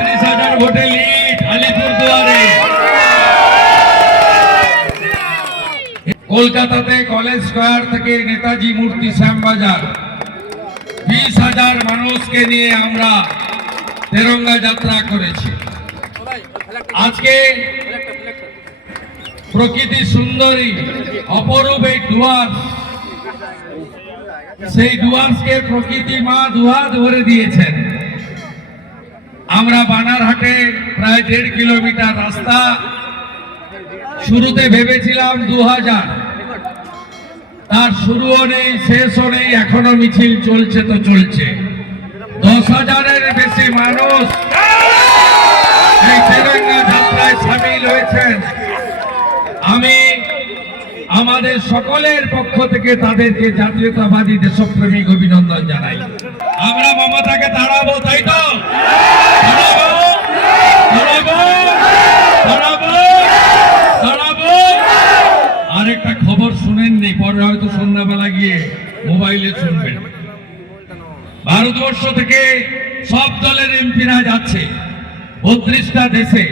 তিরিশ হাজার ভোটে লিড আলিপুর কলকাতাতে কলেজ স্কোয়ার থেকে নেতাজি মূর্তি শ্যামবাজার। বিশ হাজার মানুষকে নিয়ে আমরা তেরঙ্গা যাত্রা করেছি। আজকে প্রকৃতি সুন্দরী, অপরূপ এই ডুয়ার্স সেই ডুয়ার্সকে প্রকৃতি মা দুহাত ভরে দিয়েছেন। আমরা বানারহাটে প্রায় দেড় কিলোমিটার রাস্তা। শুরুতে ভেবেছিলাম দু হাজার। তার শুরুও নেই, শেষও নেই, এখনও মিছিল চলছে তো চলছে। দশ হাজারের বেশি মানুষ যাত্রায় সামিল হয়েছেন। আমি আমাদের সকলের পক্ষ থেকে তাদেরকে জাতীয়তাবাদী দেশপ্রেমিক অভিনন্দন জানাই। পরে হয়তো সন্ধ্যাবেলা গিয়ে মোবাইলে শুনবেন। ভারতবর্ষ থেকে সব দলের এমপিরা যাচ্ছে, বত্রিশটা দেশে।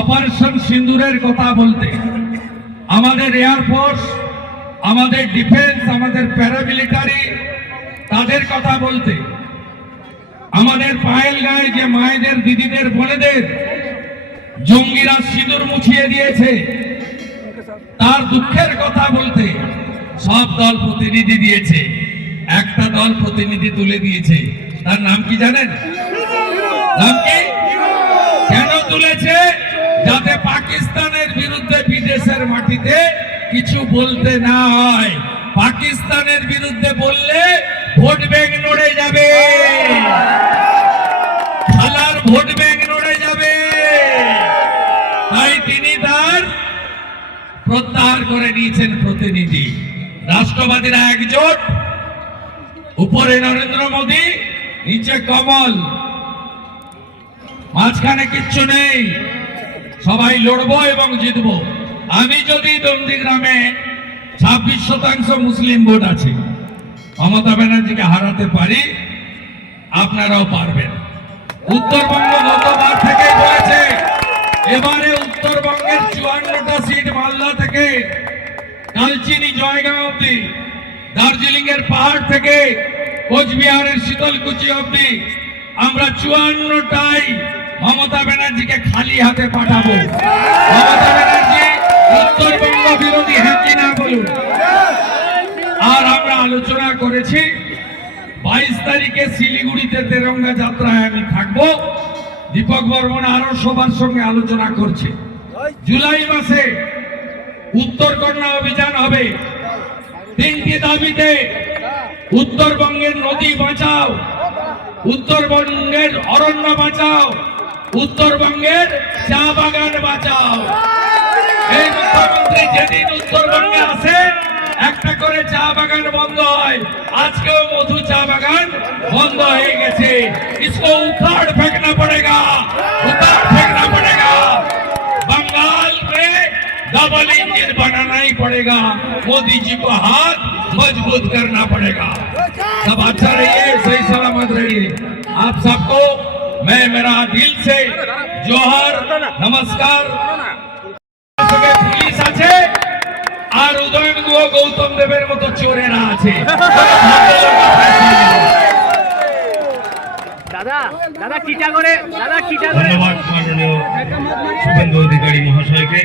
অপারেশন সিন্দুরের কথা বলতে, আমাদের এয়ারফোর্স আমাদের ডিফেন্স, আমাদের প্যারামিলিটারি, তাদের কথা বলতে। আমাদের পায়েল গায়ে যে মায়েদের, দিদিদের, বোনেদের, জঙ্গিরা সিঁদুর মুছিয়ে দিয়েছে। তার দুঃখের কথা বলতে সব দল প্রতিনিধি দিয়েছে। একটা দল প্রতিনিধি তুলে দিয়েছে। তার নাম কি জানেন? নাম কি? কেন তুলেছে? যাতে পাকিস্তানের বিরুদ্ধে বিদেশের মাটিতে কিছু বলতে না হয়। পাকিস্তানের বিরুদ্ধে বললে ভোট ব্যাংক নড়ে যাবে। প্রত্যাহার করে নিয়েছেন প্রতিনিধি। রাষ্ট্রবাদীরা একজোট। উপরে নরেন্দ্র মোদী, নিচে কমল। মাঝখানে কিচ্ছু নেই। সবাই লড়বো এবং জিতবো। আমি যদি দন্দিগ্রামে ছাব্বিশ শতাংশ মুসলিম ভোট আছে, মমতা ব্যানার্জিকে হারাতে পারি, আপনারাও পারবেন। উত্তরবঙ্গ গতবার থেকে হয়েছে। এবারে কালচিনি জয়গাঁও অব্দি দার্জিলিং এর পাহাড় থেকে কোচবিহারের শীতলকুচি অব্দি আমরা চুয়ান্নটাই মমতা ব্যানার্জিকে খালি হাতে পাঠাবো। মমতা ব্যানার্জি উত্তরবঙ্গ বিরোধী হ্যাঁ না বলুন? আর আমরা আলোচনা করেছি, বাইশ তারিখে শিলিগুড়িতে তেরঙ্গা যাত্রায় আমি থাকব। দীপক বর্মন আরও সবার সঙ্গে আলোচনা করছে। জুলাই মাসে উত্তরকন্যা অভিযান হবে তিনটি দাবিতে উত্তরবঙ্গের নদী বাঁচাও উত্তরবঙ্গের অরণ্য বাঁচাও উত্তরবঙ্গের চা বাগান বাঁচাও এই মুখ্যমন্ত্রী যেদিন উত্তরবঙ্গে আসে একটা করে চা বাগান বন্ধ হয় আজকেও মধু চা বাগান বন্ধ হয়ে গেছে इसको उखाड़ फेंकना पड़ेगा उखाड़ फेंकना डबल इंजन बनाना ही पड़ेगा मोदी जी को हाथ मजबूत करना पड़ेगा सब अच्छा रहिए सही सलामत रहिए आप सबको मैं मेरा दिल से जोहर नमस्कार সঙ্গে পুলিশ আছে আর উদয়ন গুহ গৌতম দেবের মতো চোরেরা আছে দাদা দাদা কিটা করে দাদা কিটা করে ধন্যবাদ মাননীয় শুভেন্দু অধিকারী মহাশয়কে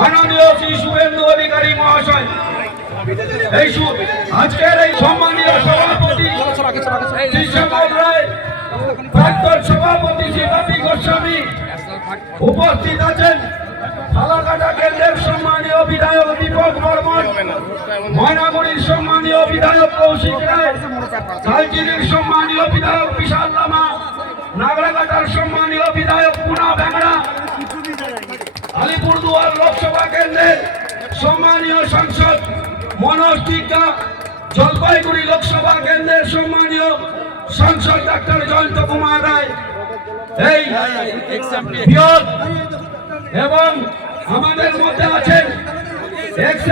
মাননীয় শ্রী শুভেন্দু অধিকারী মহাশয়। এই আজকের এই সম্মানীয় সভাপতি শ্রী শ্যামল রায়, প্রাক্তন সভাপতি শ্রী রবি গোস্বামী উপস্থিত আছেন। ফালাকাটা কেন্দ্রের সম্মানীয় বিধায়ক দীপক বর্মন, ময়নাগুড়ির সম্মানীয় বিধায়ক কৌশিক রায় লালচিনির সম্মানীয় বিধায়ক বিশাল লামা, নাগরাকাটার সম্মানীয় বিধায়ক পুনা ব্যাঙা আলিপুরদুয়ার লোকসভা কেন্দ্রের সম্মানীয় সাংসদ মনোজ টিকা, জলপাইগুড়ি লোকসভা কেন্দ্রের সম্মানীয় সাংসদ ডাক্তার জয়ন্ত কুমার রায়। এই এবং আমাদের মধ্যে আছেন এক্স